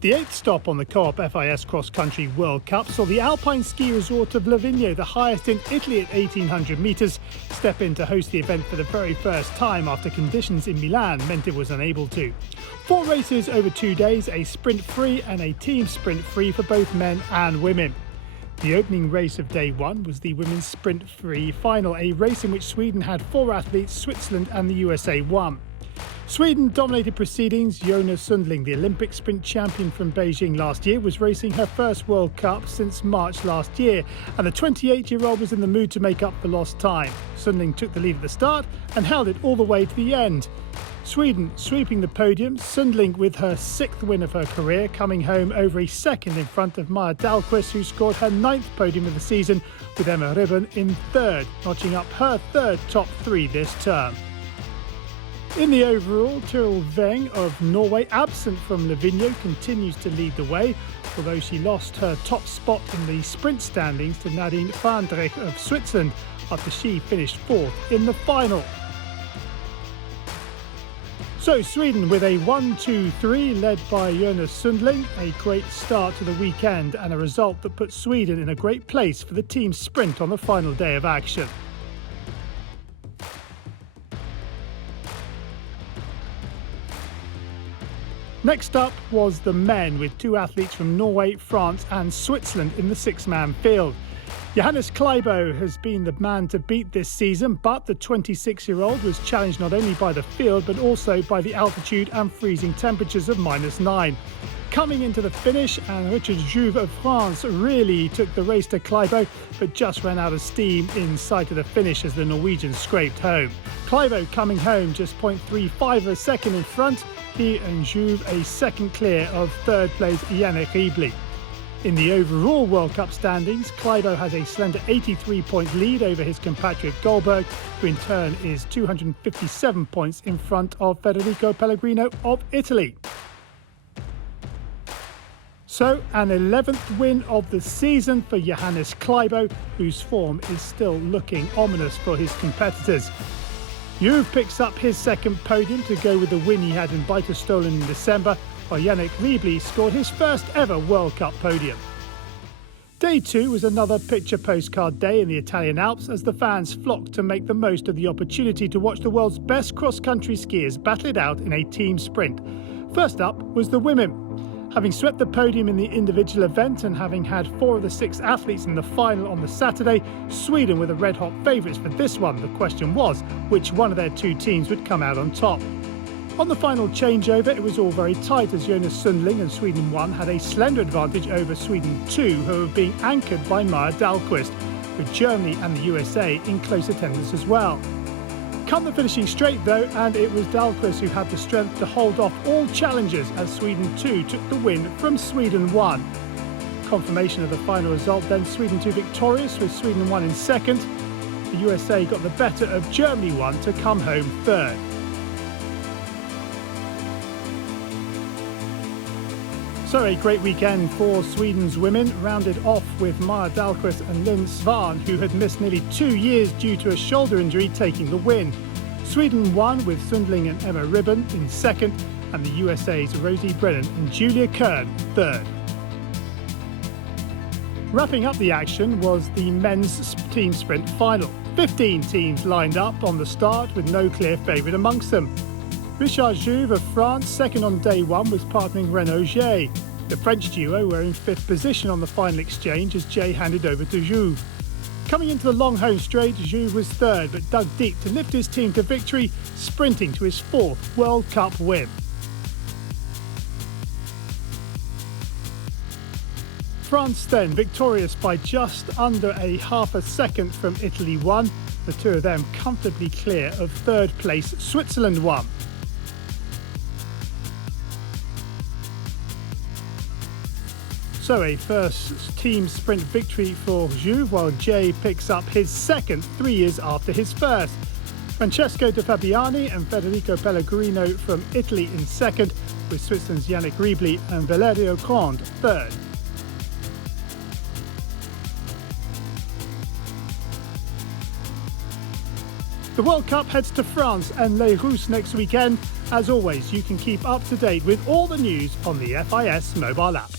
The eighth stop on the Co-op FIS Cross Country World Cup saw the Alpine ski resort of Livigno, the highest in Italy at 1,800 metres, step in to host the event for the very first time after conditions in Milan meant it was unable to. 4 races over 2 days, a sprint free and a team sprint free for both men and women. The opening race of day 1 was the women's sprint free final, a race in which Sweden had 4 athletes, Switzerland and the USA won. Sweden dominated proceedings. Jonas Sundling, the Olympic sprint champion from Beijing last year, was racing her first World Cup since March last year, and the 28-year-old was in the mood to make up for lost time. Sundling took the lead at the start and held it all the way to the end. Sweden sweeping the podium, Sundling with her 6th win of her career, coming home over a second in front of Maja Dahlqvist, who scored her 9th podium of the season, with Emma Ribben in 3rd, notching up her 3rd top 3 this term. In the overall, Tiril Weng of Norway, absent from Livigno, continues to lead the way, although she lost her top spot in the sprint standings to Nadine Vaandrig of Switzerland after she finished 4th in the final. So Sweden with a 1-2-3 led by Jonas Sundling, a great start to the weekend and a result that puts Sweden in a great place for the team sprint on the final day of action. Next up was the men, with 2 athletes from Norway, France and Switzerland in the 6-man field. Johannes Kleibo has been the man to beat this season, but the 26-year-old was challenged not only by the field but also by the altitude and freezing temperatures of -9. Coming into the finish, and Richard Jouve of France really took the race to Kleibo, but just ran out of steam in sight of the finish as the Norwegian scraped home. Kleibo coming home just 0.35 of a second in front, he and Jouve a second clear of 3rd place Yannick Riebli. In the overall World Cup standings, Kleibo has a slender 83-point lead over his compatriot Goldberg, who in turn is 257 points in front of Federico Pellegrino of Italy. So, an 11th win of the season for Johannes Kleibo, whose form is still looking ominous for his competitors. Jouve picks up his 2nd podium to go with the win he had in Beitostølen in December, while Yannick Riebli scored his 1st ever World Cup podium. Day 2 was another picture postcard day in the Italian Alps as the fans flocked to make the most of the opportunity to watch the world's best cross-country skiers battle it out in a team sprint. First up was the women. Having swept the podium in the individual event and having had 4 of the 6 athletes in the final on the Saturday, Sweden were the red-hot favourites for this one. The question was which one of their 2 teams would come out on top. On the final changeover, it was all very tight as Jonas Sundling and Sweden 1 had a slender advantage over Sweden 2, who were being anchored by Maja Dahlqvist, with Germany and the USA in close attendance as well. Come the finishing straight though, and it was Dahlqvist who had the strength to hold off all challengers as Sweden 2 took the win from Sweden 1. Confirmation of the final result then: Sweden 2 victorious with Sweden 1 in 2nd. The USA got the better of Germany 1 to come home 3rd. So a great weekend for Sweden's women, rounded off with Maja Dahlqvist and Lynn Svan, who had missed nearly 2 years due to a shoulder injury, taking the win. Sweden won with Sundling and Emma Ribben in 2nd, and the USA's Rosie Brennan and Julia Kern 3rd. Wrapping up the action was the men's team sprint final. 15 teams lined up on the start with no clear favourite amongst them. Richard Jouve of France, 2nd on day 1, was partnering Renaud Jay. The French duo were in 5th position on the final exchange as Jay handed over to Jouve. Coming into the long home straight, Jouve was 3rd but dug deep to lift his team to victory, sprinting to his 4th World Cup win. France then victorious by just under a half a second from Italy 1, the 2 of them comfortably clear of 3rd place Switzerland 1. So a first team sprint victory for Jouve, while Jay picks up his 2nd 3 years after his 1st. Francesco De Fabiani and Federico Pellegrino from Italy in 2nd, with Switzerland's Yannick Riebli and Valerio Conde 3rd. The World Cup heads to France and Les Rousses next weekend. As always, you can keep up to date with all the news on the FIS mobile app.